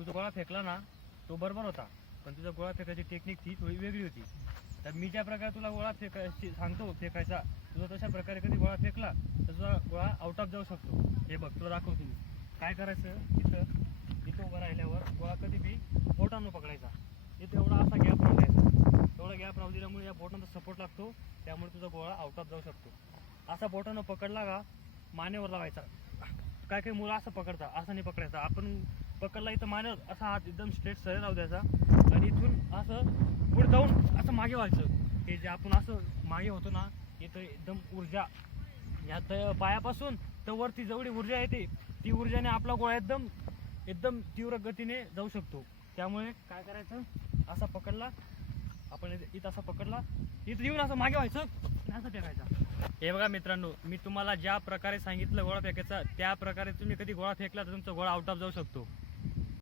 तुझा गोळा फेकला ना तो बरोबर होता, पण तुझा गोळा फेकायची टेक्निक ती थोडी वेगळी होती. तर मी ज्या प्रकारे तुला गोळा फेकायची सांगतो फेकायचा, तुझा तशा प्रकारे कधी गोळा फेकला तर तुझा गोळा आउट ऑफ जाऊ शकतो. हे बघ तुला दाखवतो मी काय करायचं. इथं उभं राहिल्यावर गोळा कधी बी बोटानं पकडायचा. इथं एवढा असा गॅप राहू द्यायचा. एवढा गॅप राहू दिल्यामुळे या बोटांचा सपोर्ट लागतो, त्यामुळे तुझा गोळा आउट ऑफ जाऊ शकतो. असा बोटानं पकडला का मानेवर लावायचा. काय काही मुलं असं पकडता, असं नाही पकडायचा. आपण पकडला इथं मानेवर असा हात एकदम स्ट्रेट सरळ राहू द्यायचा आणि इथून असं पुढे जाऊन असं मागे व्हायचं. हे जे आपण असं मागे होतो ना, इथं एकदम ऊर्जा यात पायापासून तर वरती जेवढी ऊर्जा येते ती ऊर्जाने आपला गोळा एकदम तीव्र गतीने जाऊ शकतो. त्यामुळे काय करायचं, असा पकडला आपण, इथं असा पकडला, इथं येऊन असं मागे व्हायचं आणि असं फेकायचा. हे बघा मित्रांनो, मी तुम्हाला ज्या प्रकारे सांगितलं गोळा फेकायचा त्या प्रकारे तुम्ही कधी गोळा फेकला तर तुमचा गोळा आउट ऑफ जाऊ शकतो.